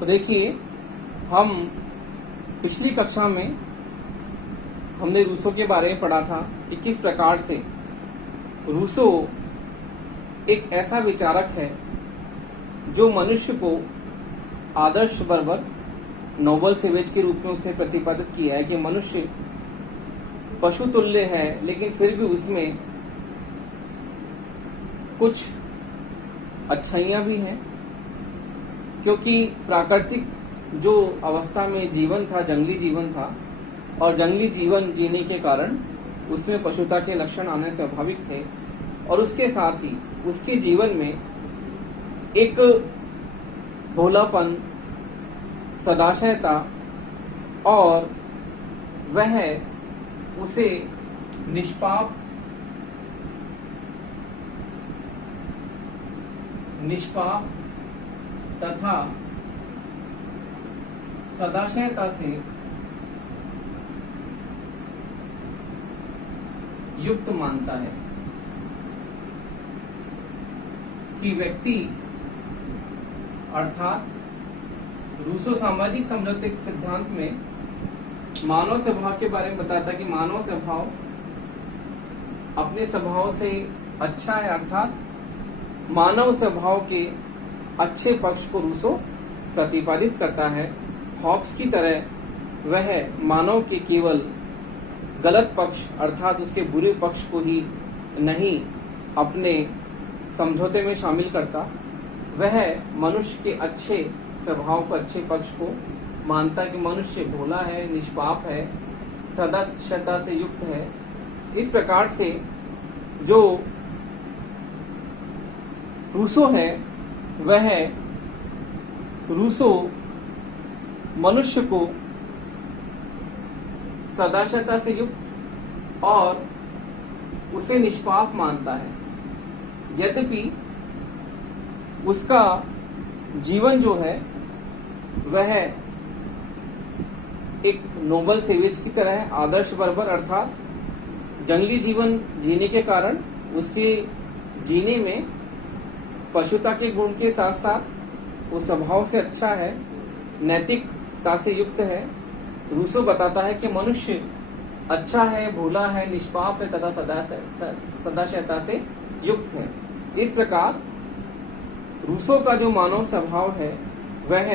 तो देखिए, हम पिछली कक्षा में हमने रूसो के बारे में पढ़ा था कि किस प्रकार से रूसो एक ऐसा विचारक है जो मनुष्य को आदर्श बर्बर नोबल सेवेज के रूप में उसने प्रतिपादित किया है कि मनुष्य पशु तुल्य है, लेकिन फिर भी उसमें कुछ अच्छाइयाँ भी हैं, क्योंकि प्राकृतिक जो अवस्था में जीवन था जंगली जीवन था, और जंगली जीवन जीने के कारण उसमें पशुता के लक्षण आने स्वाभाविक थे, और उसके साथ ही उसके जीवन में एक भोलापन, सदाशयता, और वह उसे निष्पाप तथा सदाशयता से युक्त मानता है कि व्यक्ति अर्थात रूसो सामाजिक समझौते के सिद्धांत में मानव स्वभाव के बारे में बताता कि मानव स्वभाव अपने स्वभाव से अच्छा है, अर्थात मानव स्वभाव के अच्छे पक्ष को रूसो प्रतिपादित करता है। हॉब्स की तरह वह मानव के केवल गलत पक्ष अर्थात उसके बुरे पक्ष को ही नहीं अपने समझौते में शामिल करता, वह मनुष्य के अच्छे स्वभाव को, अच्छे पक्ष को मानता कि मनुष्य भोला है, निष्पाप है, सदाशयता से युक्त है। इस प्रकार से जो रूसो है वह रूसो मनुष्य को सदाशयता से युक्त और उसे निष्पाप मानता है, यद्यपि उसका जीवन जो है वह एक नोबल सेवेज की तरह है, आदर्श बर्बर, अर्थात जंगली जीवन जीने के कारण उसके जीने में पशुता के गुण के साथ साथ वो स्वभाव से अच्छा है, नैतिकता से युक्त है। रूसो बताता है कि मनुष्य अच्छा है, भोला है, निष्पाप है तथा सदाशयता से युक्त है। इस प्रकार रूसो का जो मानव स्वभाव है वह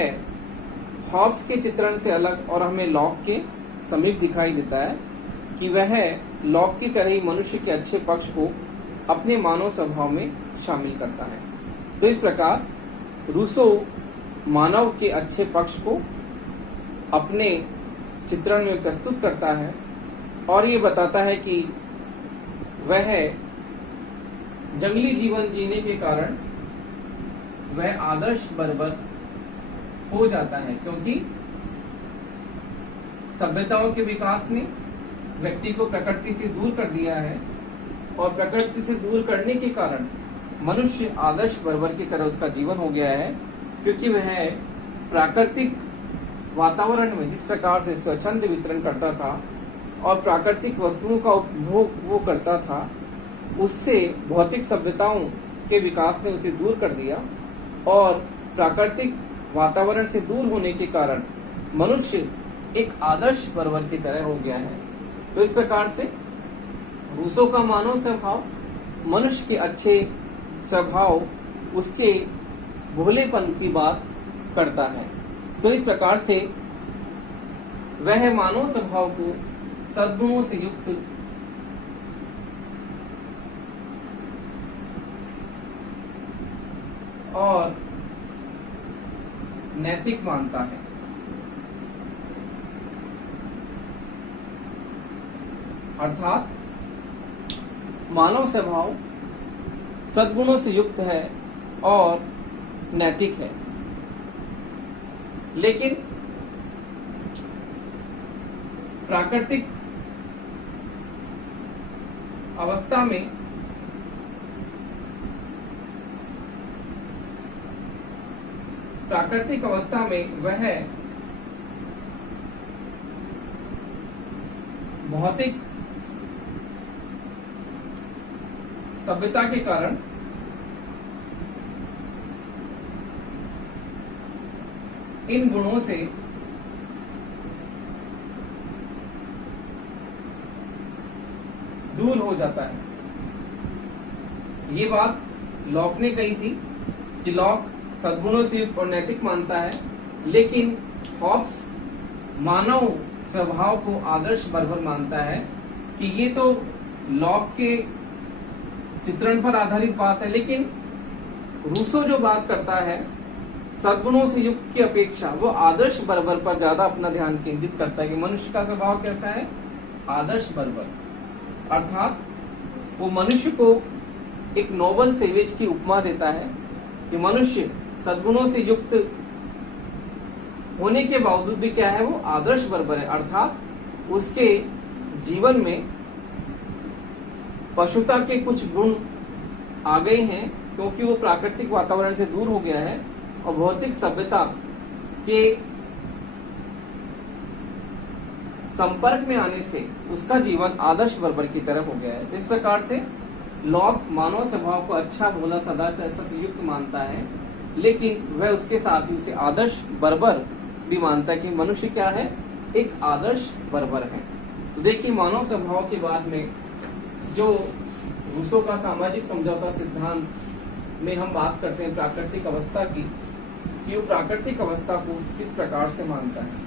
हॉब्स के चित्रण से अलग और हमें लॉक के समीप दिखाई देता है कि वह लॉक की तरह ही मनुष्य के अच्छे पक्ष को अपने मानव स्वभाव में शामिल करता है। तो इस प्रकार रूसो मानव के अच्छे पक्ष को अपने चित्रण में प्रस्तुत करता है और ये बताता है कि वह जंगली जीवन जीने के कारण वह आदर्श बर्बर हो जाता है, क्योंकि सभ्यताओं के विकास ने व्यक्ति को प्रकृति से दूर कर दिया है, और प्रकृति से दूर करने के कारण मनुष्य आदर्श बर्बर की तरह उसका जीवन हो गया है, क्योंकि वह प्राकृतिक वातावरण में जिस प्रकार से स्वच्छंद वितरण करता था और प्राकृतिक वस्तुओं का उपभोग वो करता था, उससे भौतिक सभ्यताओं के विकास ने उसे दूर कर दिया, और प्राकृतिक वातावरण से दूर होने के कारण मनुष्य एक आदर्श बर्बर की तरह हो गया है। तो इस प्रकार से रूसो का मानव स्वभाव मनुष्य के अच्छे स्वभाव, उसके भोलेपन की बात करता है। तो इस प्रकार से वह मानव स्वभाव को सद्गुणों से युक्त और नैतिक मानता है। अर्थात मानव स्वभाव सद्गुणों से युक्त है और नैतिक है, लेकिन प्राकृतिक अवस्था में वह भौतिक सभ्यता के कारण इन गुणों से दूर हो जाता है। ये बात लॉक ने कही थी कि लॉक सद्गुणों से युक्त और नैतिक मानता है, लेकिन हॉब्स मानव स्वभाव को आदर्श बर्बर मानता है कि ये तो लॉक के चित्रण पर आधारित बात है, लेकिन रूसो जो बात करता है सद्गुणों से युक्त की अपेक्षा वो आदर्श बर्बर पर ज्यादा अपना ध्यान केंद्रित करता है कि मनुष्य का स्वभाव कैसा है, आदर्श बर्बर। अर्थात वो मनुष्य को एक नोबल सेवेज की उपमा देता है कि मनुष्य सद्गुणों से युक्त होने के बावजूद भी क्या है, वो आदर्श बर्बर है। अर्थात उसके जीवन में पशुता के कुछ गुण आ गए हैं, क्योंकि वो प्राकृतिक वातावरण से दूर हो गया है और भौतिक सभ्यता के संपर्क में आने से उसका जीवन आदर्श बर्बर की तरफ हो गया है। इस प्रकार से लॉक मानव स्वभाव को अच्छा, भोला, सदाचार, सत्ययुक्त मानता है, लेकिन वह उसके साथ ही उसे आदर्श बर्बर भी मानता है कि मनुष्य क्या है, एक आदर्श बर्बर है। तो देखिए, मानव स्वभाव के बाद में जो रूसो का सामाजिक समझौता सिद्धांत में हम बात करते हैं प्राकृतिक अवस्था की, कि वो प्राकृतिक अवस्था को किस प्रकार से मानता है।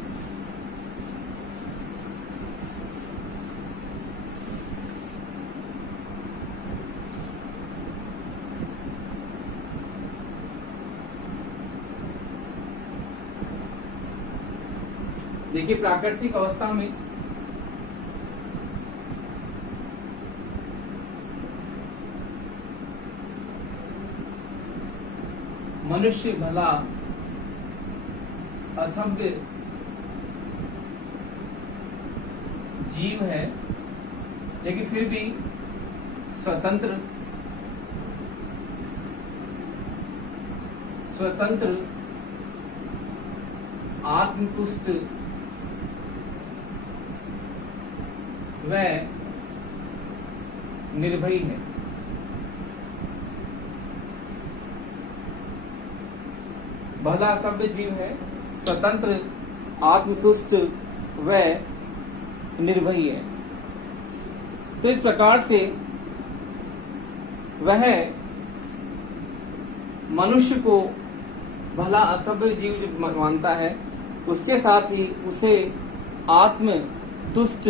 देखिए, प्राकृतिक अवस्था में मनुष्य भला असभ्य जीव है, लेकिन फिर भी स्वतंत्र आत्मतुष्ट व निर्भयी है। भला असभ्य जीव है, स्वतंत्र, आत्मतुष्ट व निर्भयी है। तो इस प्रकार से वह मनुष्य को भला असभ्य जीव जो मानता है, उसके साथ ही उसे आत्मतुष्ट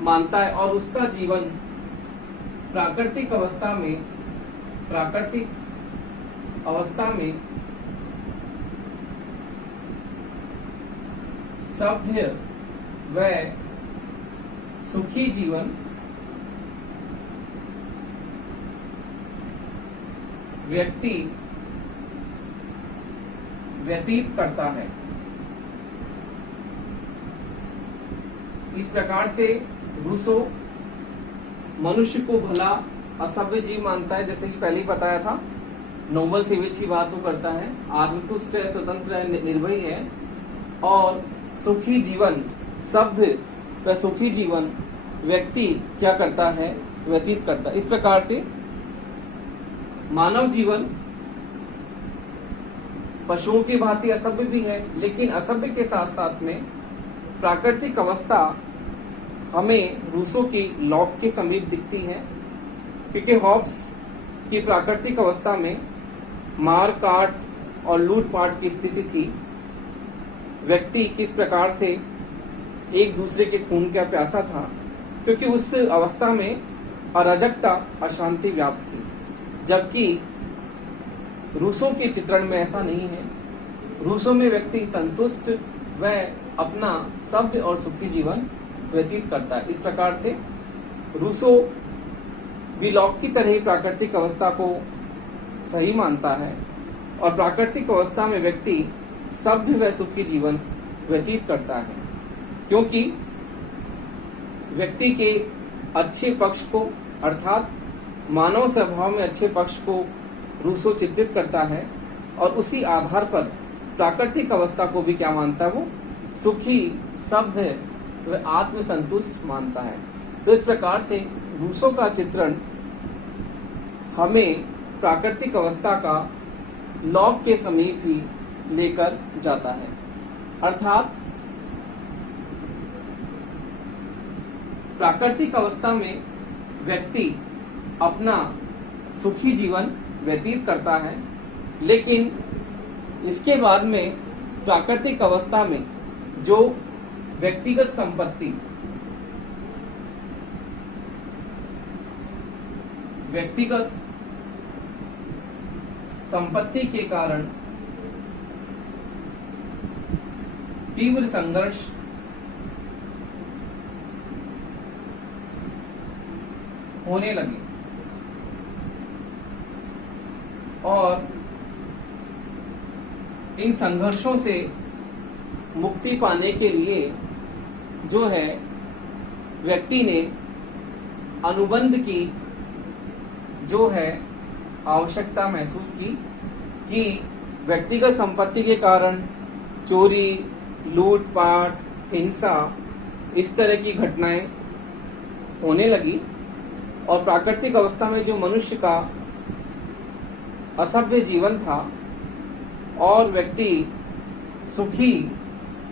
मानता है और उसका जीवन प्राकृतिक अवस्था में सभ्य व सुखी जीवन व्यक्ति व्यतीत करता है। इस प्रकार से रूसो मनुष्य को भला असभ्य जीव मानता है, जैसे कि पहले ही बताया था, नोबल सेवेज की बात वो करता है, आत्मतुष्ट है, स्वतंत्र है, निर्भयी है और सुखी जीवन, सभ्य व सुखी जीवन व्यक्ति क्या करता है, व्यतीत करता है। इस प्रकार से मानव जीवन पशुओं की भांति असभ्य भी है, लेकिन असभ्य के साथ साथ में प्राकृतिक अवस्था हमें रूसो की लॉक के समीप दिखती है, क्योंकि हॉब्स की प्राकृतिक अवस्था में मार काट और लूटपाट की स्थिति थी। व्यक्ति किस प्रकार से एक दूसरे के खून का प्यासा था, क्योंकि उस अवस्था में अराजकता, अशांति व्याप्त थी, जबकि रूसो के चित्रण में ऐसा नहीं है। रूसो में व्यक्ति संतुष्ट व अपना सभ्य और सुखी जीवन व्यतीत करता है। इस प्रकार से रूसो भी लॉक की तरह ही प्राकृतिक अवस्था को सही मानता है और प्राकृतिक अवस्था में व्यक्ति सभ्य व सुखी जीवन व्यतीत करता है, क्योंकि व्यक्ति के अच्छे पक्ष को अर्थात मानव स्वभाव में अच्छे पक्ष को रूसो चित्रित करता है और उसी आधार पर प्राकृतिक अवस्था को भी क्या मानता है, वो सुखी, सभ्य व आत्मसंतुष्ट मानता है। तो इस प्रकार से रूसो का चित्रण हमें प्राकृतिक अवस्था का लॉक के समीप ही लेकर जाता है। अर्थात प्राकृतिक अवस्था में व्यक्ति अपना सुखी जीवन व्यतीत करता है, लेकिन इसके बाद में प्राकृतिक अवस्था में जो व्यक्तिगत संपत्ति के कारण तीव्र संघर्ष होने लगे और इन संघर्षों से मुक्ति पाने के लिए जो है व्यक्ति ने अनुबंध की जो है आवश्यकता महसूस की कि व्यक्तिगत संपत्ति के कारण चोरी, लूटपाट, हिंसा इस तरह की घटनाएं होने लगी और प्राकृतिक अवस्था में जो मनुष्य का असभ्य जीवन था और व्यक्ति सुखी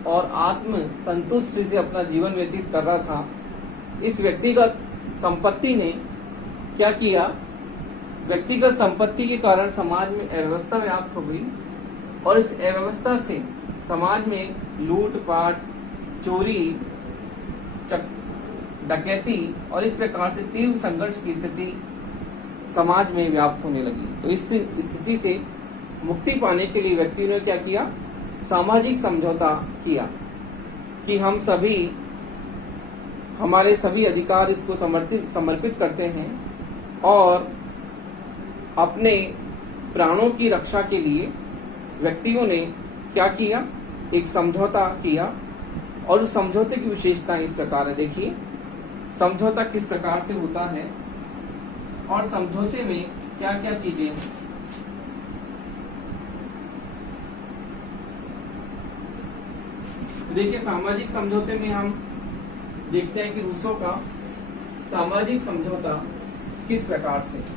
और आत्म संतुष्टि से अपना जीवन व्यतीत कर रहा था, इस व्यक्तिगत संपत्ति ने क्या किया, व्यक्तिगत संपत्ति के कारण समाज में अव्यवस्था व्याप्त हो गई और इस अव्यवस्था से समाज में लूटपाट, चोरी, डकैती और इस प्रकार से तीव्र संघर्ष की स्थिति समाज में व्याप्त होने लगी। तो इस स्थिति से मुक्ति पाने के लिए व्यक्ति ने क्या किया, सामाजिक समझौता किया कि हम सभी हमारे सभी अधिकार इसको समर्पित करते हैं और अपने प्राणों की रक्षा के लिए व्यक्तियों ने क्या किया, एक समझौता किया और उस समझौते की विशेषताएं इस प्रकार है। देखिए समझौता किस प्रकार से होता है और समझौते में क्या क्या चीजें हैं। देखिए सामाजिक समझौते में हम देखते हैं कि रूसों का सामाजिक समझौता किस प्रकार से।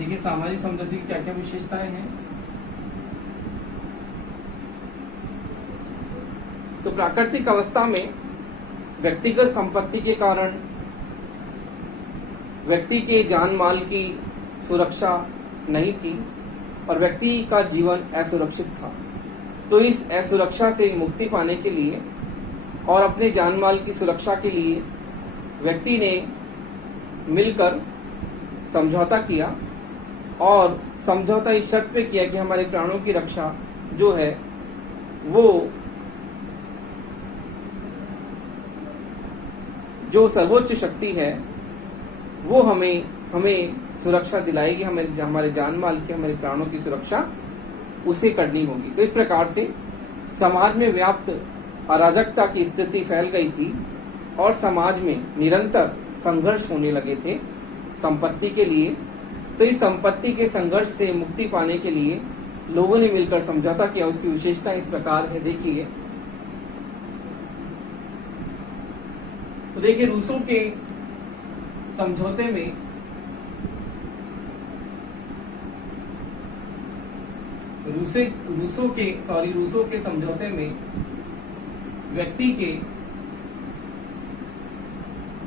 देखिए सामाजिक समझौते की क्या क्या विशेषताएं हैं। तो प्राकृतिक अवस्था में व्यक्तिगत संपत्ति के कारण व्यक्ति के जान माल की सुरक्षा नहीं थी और व्यक्ति का जीवन असुरक्षित था। तो इस असुरक्षा से मुक्ति पाने के लिए और अपने जान माल की सुरक्षा के लिए व्यक्ति ने मिलकर समझौता किया और समझौता इस शर्त पे किया कि हमारे प्राणों की रक्षा जो है वो जो सर्वोच्च शक्ति है वो हमें सुरक्षा दिलाएगी, हमारे जान माल की, हमारे प्राणों की सुरक्षा उसे करनी होगी। तो इस प्रकार से समाज में व्याप्त अराजकता की स्थिति फैल गई थी और समाज में निरंतर संघर्ष होने लगे थे संपत्ति के लिए। तो इस संपत्ति के संघर्ष से मुक्ति पाने के लिए लोगों ने मिलकर समझौता किया। उसकी विशेषता इस प्रकार है, देखिए। तो देखिए रूसों के समझौते में रूसों के समझौते में व्यक्ति के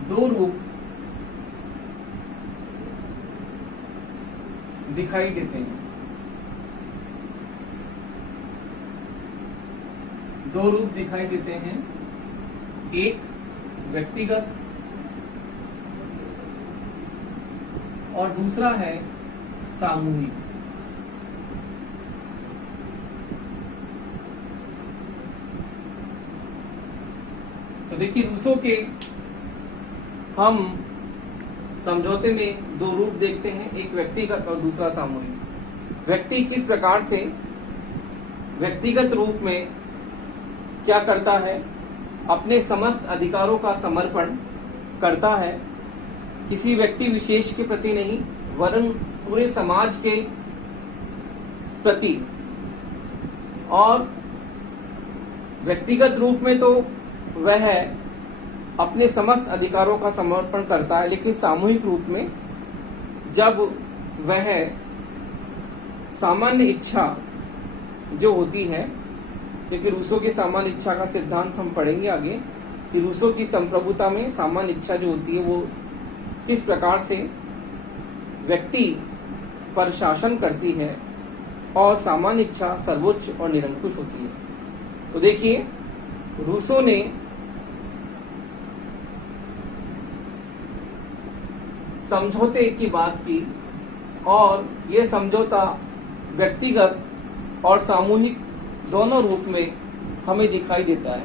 दो रूप दिखाई देते हैं। दो रूप दिखाई देते हैं, एक व्यक्तिगत और दूसरा है सामूहिक। तो देखिए रूसों के हम समझौते में दो रूप देखते हैं, एक व्यक्तिगत और दूसरा सामूहिक। व्यक्ति किस प्रकार से व्यक्तिगत रूप में क्या करता है, अपने समस्त अधिकारों का समर्पण करता है, किसी व्यक्ति विशेष के प्रति नहीं वरन पूरे समाज के प्रति। और व्यक्तिगत रूप में तो वह अपने समस्त अधिकारों का समर्पण करता है, लेकिन सामूहिक रूप में जब वह सामान्य इच्छा जो होती है, क्योंकि रूसो की सामान्य इच्छा का सिद्धांत हम पढ़ेंगे आगे कि रूसो की संप्रभुता में सामान्य इच्छा जो होती है वो किस प्रकार से व्यक्ति पर शासन करती है और सामान्य इच्छा सर्वोच्च और निरंकुश होती है। तो देखिए, रूसो ने समझौते की बात की और यह समझौता व्यक्तिगत और सामूहिक दोनों रूप में हमें दिखाई देता है।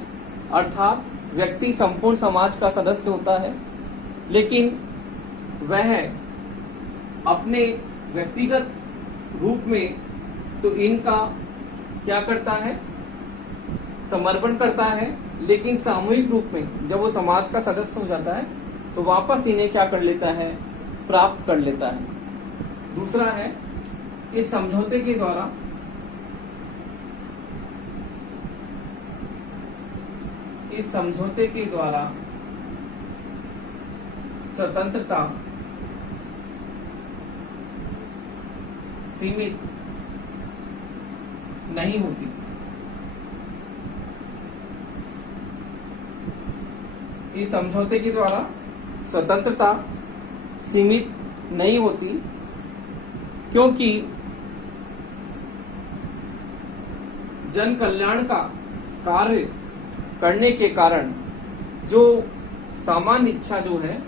अर्थात व्यक्ति संपूर्ण समाज का सदस्य होता है, लेकिन वह अपने व्यक्तिगत रूप में तो इनका क्या करता है, समर्पण करता है, लेकिन सामूहिक रूप में जब वो समाज का सदस्य हो जाता है तो वापस इन्हें क्या कर लेता है, प्राप्त कर लेता है। दूसरा है, इस समझौते के द्वारा स्वतंत्रता सीमित नहीं होती। इस समझौते के द्वारा स्वतंत्रता सीमित नहीं होती, क्योंकि जन कल्याण का कार्य करने के कारण जो सामान्य इच्छा जो है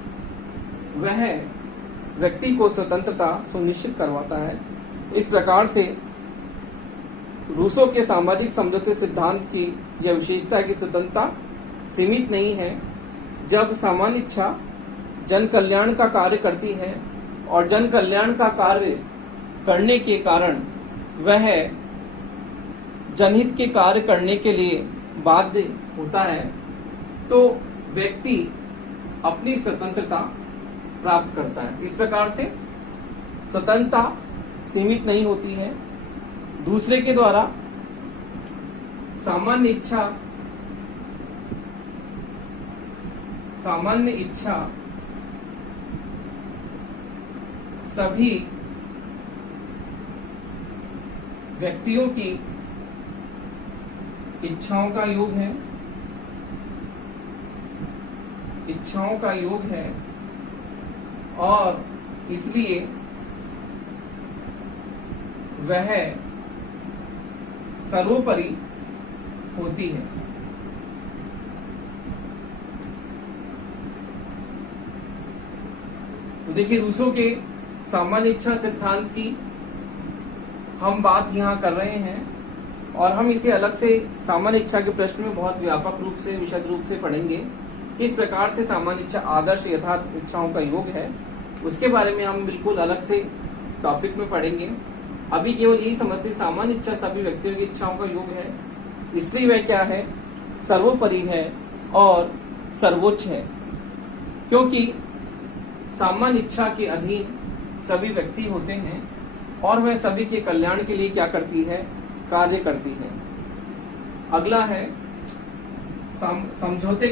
वह व्यक्ति को स्वतंत्रता सुनिश्चित करवाता है। इस प्रकार से रूसो के सामाजिक समझौते सिद्धांत की यह विशेषता है कि स्वतंत्रता सीमित नहीं है। जब सामान्य इच्छा जन कल्याण का कार्य करती है और जन कल्याण का कार्य करने के कारण वह जनहित के कार्य करने के लिए बाध्य होता है, तो व्यक्ति अपनी स्वतंत्रता प्राप्त करता है। इस प्रकार से स्वतंत्रता सीमित नहीं होती है। दूसरे के द्वारा सामान्य इच्छा सभी व्यक्तियों की इच्छाओं का योग है और इसलिए वह सर्वोपरि होती है। तो देखिए, रूसो के सामान्य इच्छा सिद्धांत की हम बात यहाँ कर रहे हैं और हम इसे अलग से सामान्य इच्छा के प्रश्न में बहुत व्यापक रूप से, विशद रूप से पढ़ेंगे। किस प्रकार से सामान्य इच्छा आदर्श यथार्थ इच्छाओं का योग है, उसके बारे में हम बिल्कुल अलग से टॉपिक में पढ़ेंगे। अभी केवल यही समझते सामान्य इच्छा सभी व्यक्तियों की इच्छाओं का योग है, इसलिए वह क्या है, सर्वोपरि है और सर्वोच्च है, क्योंकि सामान्य इच्छा के अधीन सभी व्यक्ति होते हैं और वह सभी के कल्याण के लिए क्या करती है, कार्य करती है। अगला है समझौते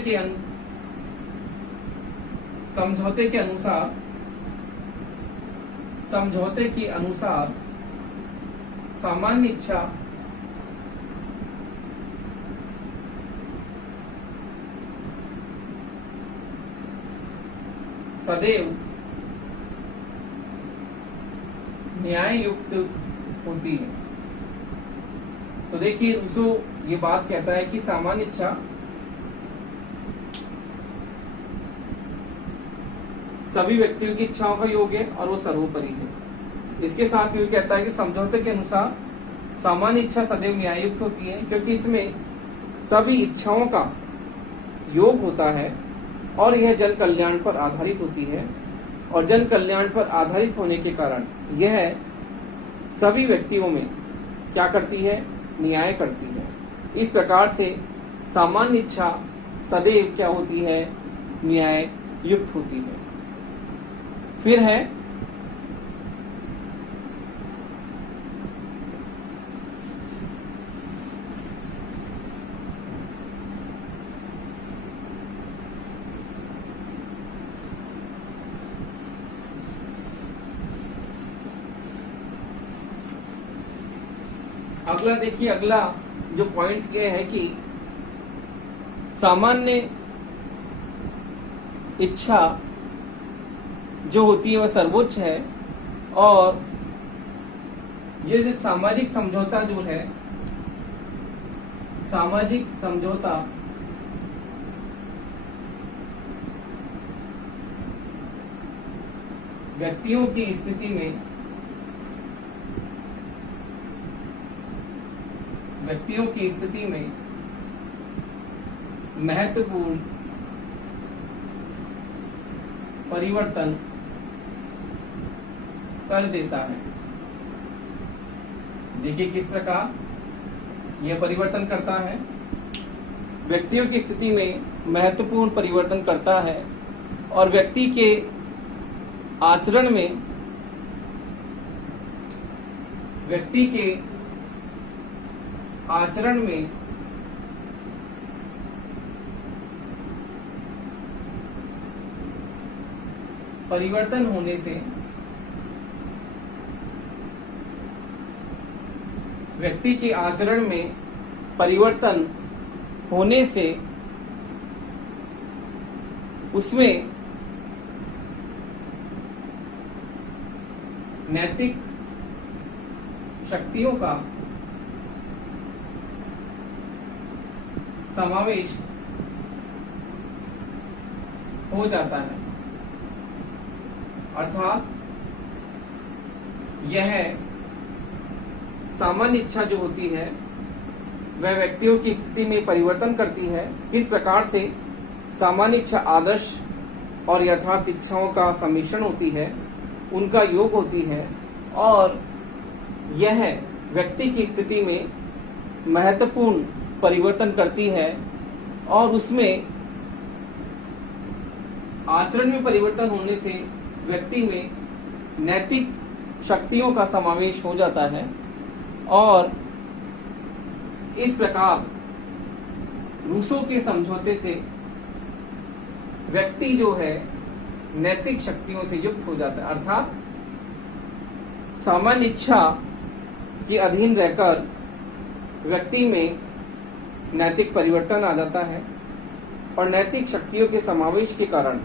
के अनुसार सामान्य इच्छा सदैव न्याय युक्त होती है। तो देखिए, रूसो ये बात कहता है कि सामान्य इच्छा सभी व्यक्तियों की इच्छाओं का योग है और वो सर्वोपरि है। इसके साथ ही कहता है कि समझौते के अनुसार सामान्य इच्छा सदैव न्याययुक्त होती है, क्योंकि इसमें सभी इच्छाओं का योग होता है और यह जन कल्याण पर आधारित होती है, और जन कल्याण पर आधारित होने के कारण यह सभी व्यक्तियों में क्या करती है, न्याय करती है। इस प्रकार से सामान्य इच्छा सदैव क्या होती है? न्याय युक्त होती है। फिर है अगला। देखिए, अगला जो पॉइंट ये है कि सामान्य इच्छा जो होती है वह सर्वोच्च है, और ये जो सामाजिक समझौता जो है, सामाजिक समझौता व्यक्तियों की स्थिति में महत्वपूर्ण परिवर्तन कर देता है। देखिए किस प्रकार यह परिवर्तन करता है। व्यक्तियों की स्थिति में महत्वपूर्ण परिवर्तन करता है और व्यक्ति के आचरण में परिवर्तन होने से उसमें नैतिक शक्तियों का समावेश हो जाता है। अर्थात यह सामान्य इच्छा जो होती है वह व्यक्तियों की स्थिति में परिवर्तन करती है। किस प्रकार से सामान्य इच्छा आदर्श और यथार्थ इच्छाओं का सम्मिश्रण होती है, उनका योग होती है, और यह व्यक्ति की स्थिति में महत्वपूर्ण परिवर्तन करती है और उसमें आचरण में परिवर्तन होने से व्यक्ति में नैतिक शक्तियों का समावेश हो जाता है। और इस प्रकार रूसो के समझौते से व्यक्ति जो है नैतिक शक्तियों से युक्त हो जाता है। अर्थात सामान्य इच्छा के अधीन रहकर व्यक्ति में नैतिक परिवर्तन आ जाता है और नैतिक शक्तियों के समावेश के कारण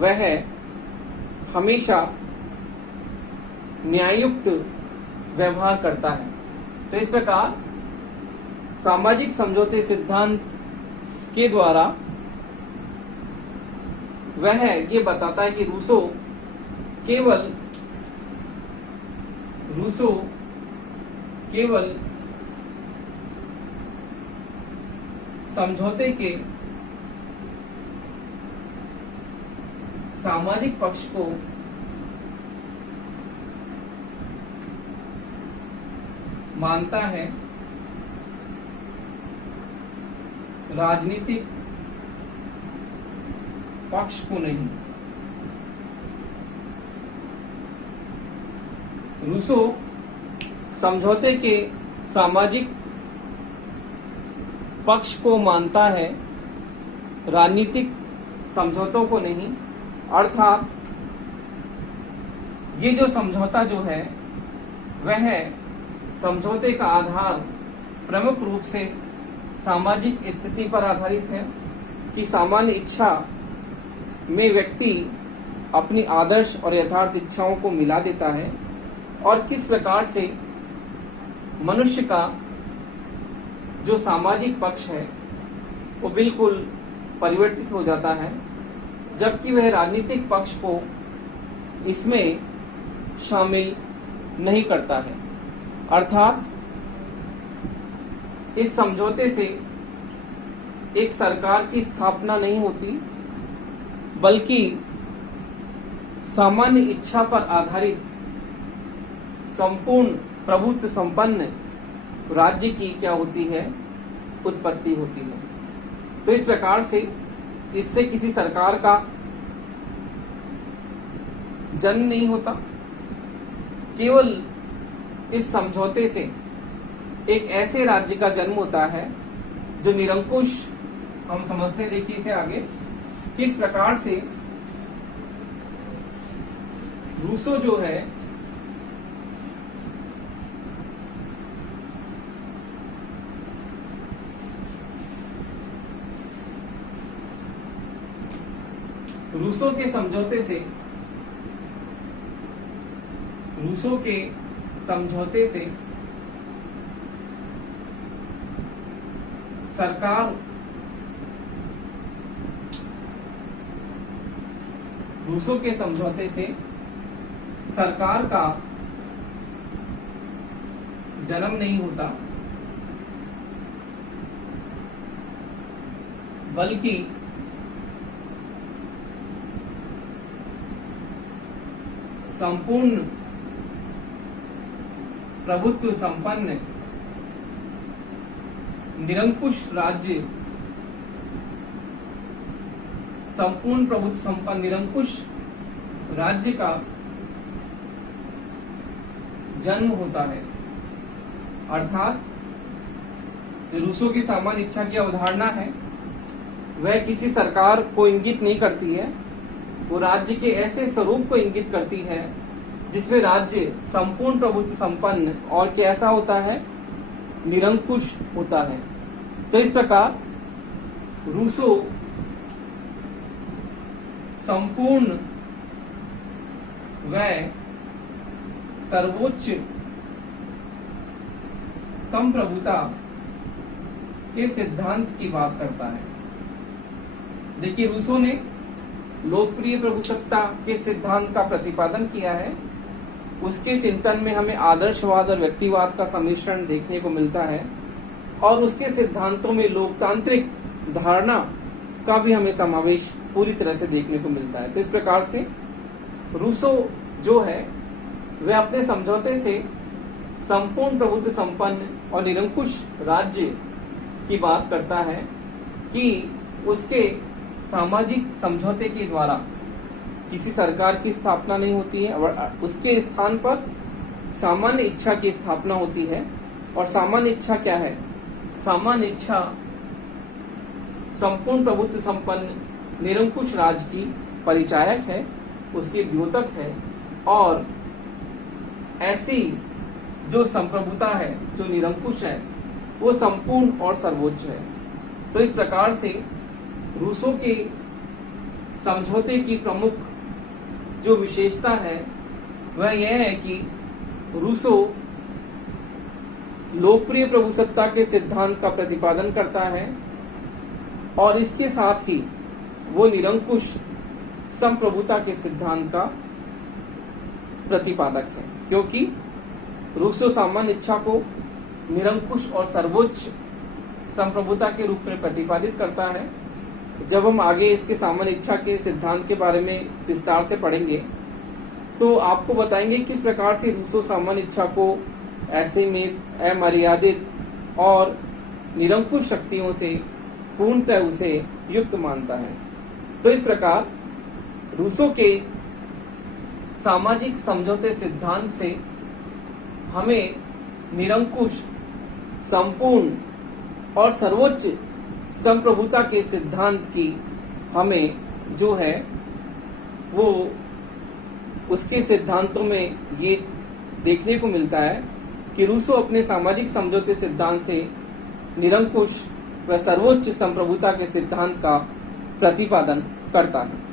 वह हमेशा न्याययुक्त व्यवहार करता है। तो इस प्रकार सामाजिक समझौते सिद्धांत के द्वारा वह ये बताता है कि रूसो केवल समझौते के सामाजिक पक्ष को मानता है, राजनीतिक पक्ष को नहीं। रूसो समझौते के सामाजिक पक्ष को मानता है, राजनीतिक समझौतों को नहीं। अर्थात ये जो समझौता जो है वह समझौते का आधार प्रमुख रूप से सामाजिक स्थिति पर आधारित है कि सामान्य इच्छा में व्यक्ति अपनी आदर्श और यथार्थ इच्छाओं को मिला देता है और किस प्रकार से मनुष्य का जो सामाजिक पक्ष है वो बिल्कुल परिवर्तित हो जाता है, जबकि वह राजनीतिक पक्ष को इसमें शामिल नहीं करता है। अर्थात इस समझौते से एक सरकार की स्थापना नहीं होती, बल्कि सामान्य इच्छा पर आधारित संपूर्ण प्रभुत्व संपन्न राज्य की क्या होती है, उत्पत्ति होती है। तो इस प्रकार से इससे किसी सरकार का जन्म नहीं होता, केवल इस समझौते से एक ऐसे राज्य का जन्म होता है जो निरंकुश, हम समझते हैं, देखिए इसे आगे, किस प्रकार से रूसो जो है रूसो के समझौते से सरकार रूसो के समझौते से सरकार का जन्म नहीं होता, बल्कि संपूर्ण प्रभुत्व संपन्न निरंकुश राज्य, संपूर्ण प्रभुत्व संपन्न निरंकुश राज्य का जन्म होता है। अर्थात रूसो की सामान्य इच्छा की अवधारणा है, वह किसी सरकार को इंगित नहीं करती है, वो राज्य के ऐसे स्वरूप को इंगित करती है जिसमें राज्य संपूर्ण प्रभुत्व संपन्न और कैसा होता है, निरंकुश होता है। तो इस प्रकार रूसो संपूर्ण व सर्वोच्च संप्रभुता के सिद्धांत की बात करता है। देखिए, रूसो ने लोकप्रिय प्रभुसत्ता के सिद्धांत का प्रतिपादन किया है। उसके चिंतन में हमें आदर्शवाद और व्यक्तिवाद का सम्मिश्रण देखने को मिलता है और उसके सिद्धांतों में लोकतांत्रिक धारणा का भी हमें समावेश पूरी तरह से देखने को मिलता है। तो इस प्रकार से रूसो जो है वह अपने समझौते से संपूर्ण प्रभुत्व संपन्न और निरंकुश राज्य की बात करता है कि उसके सामाजिक समझौते के द्वारा किसी सरकार की स्थापना नहीं होती है और उसके स्थान पर सामान्य इच्छा की स्थापना होती है। और सामान्य इच्छा क्या है? सामान्य इच्छा संपूर्ण प्रभुत्व संपन्न निरंकुश राज्य की परिचायक है, उसकी द्योतक है और ऐसी जो संप्रभुता है, जो निरंकुश है, वो संपूर्ण और सर्वोच्च है। तो इस प्रकार से रूसो के समझौते की प्रमुख जो विशेषता है वह यह है कि रूसो लोकप्रिय प्रभुसत्ता के सिद्धांत का प्रतिपादन करता है और इसके साथ ही वो निरंकुश संप्रभुता के सिद्धांत का प्रतिपादक है, क्योंकि रूसो सामान्य इच्छा को निरंकुश और सर्वोच्च संप्रभुता के रूप में प्रतिपादित करता है। जब हम आगे इसके सामान्य इच्छा के सिद्धांत के बारे में विस्तार से पढ़ेंगे तो आपको बताएंगे किस प्रकार से रूसो सामान्य इच्छा को असीमित, अमर्यादित और निरंकुश शक्तियों से पूर्णतः उसे युक्त मानता है। तो इस प्रकार रूसो के सामाजिक समझौते सिद्धांत से हमें निरंकुश, संपूर्ण और सर्वोच्च संप्रभुता के सिद्धांत की हमें जो है वो उसके सिद्धांतों में ये देखने को मिलता है कि रूसो अपने सामाजिक समझौते सिद्धांत से निरंकुश व सर्वोच्च संप्रभुता के सिद्धांत का प्रतिपादन करता है।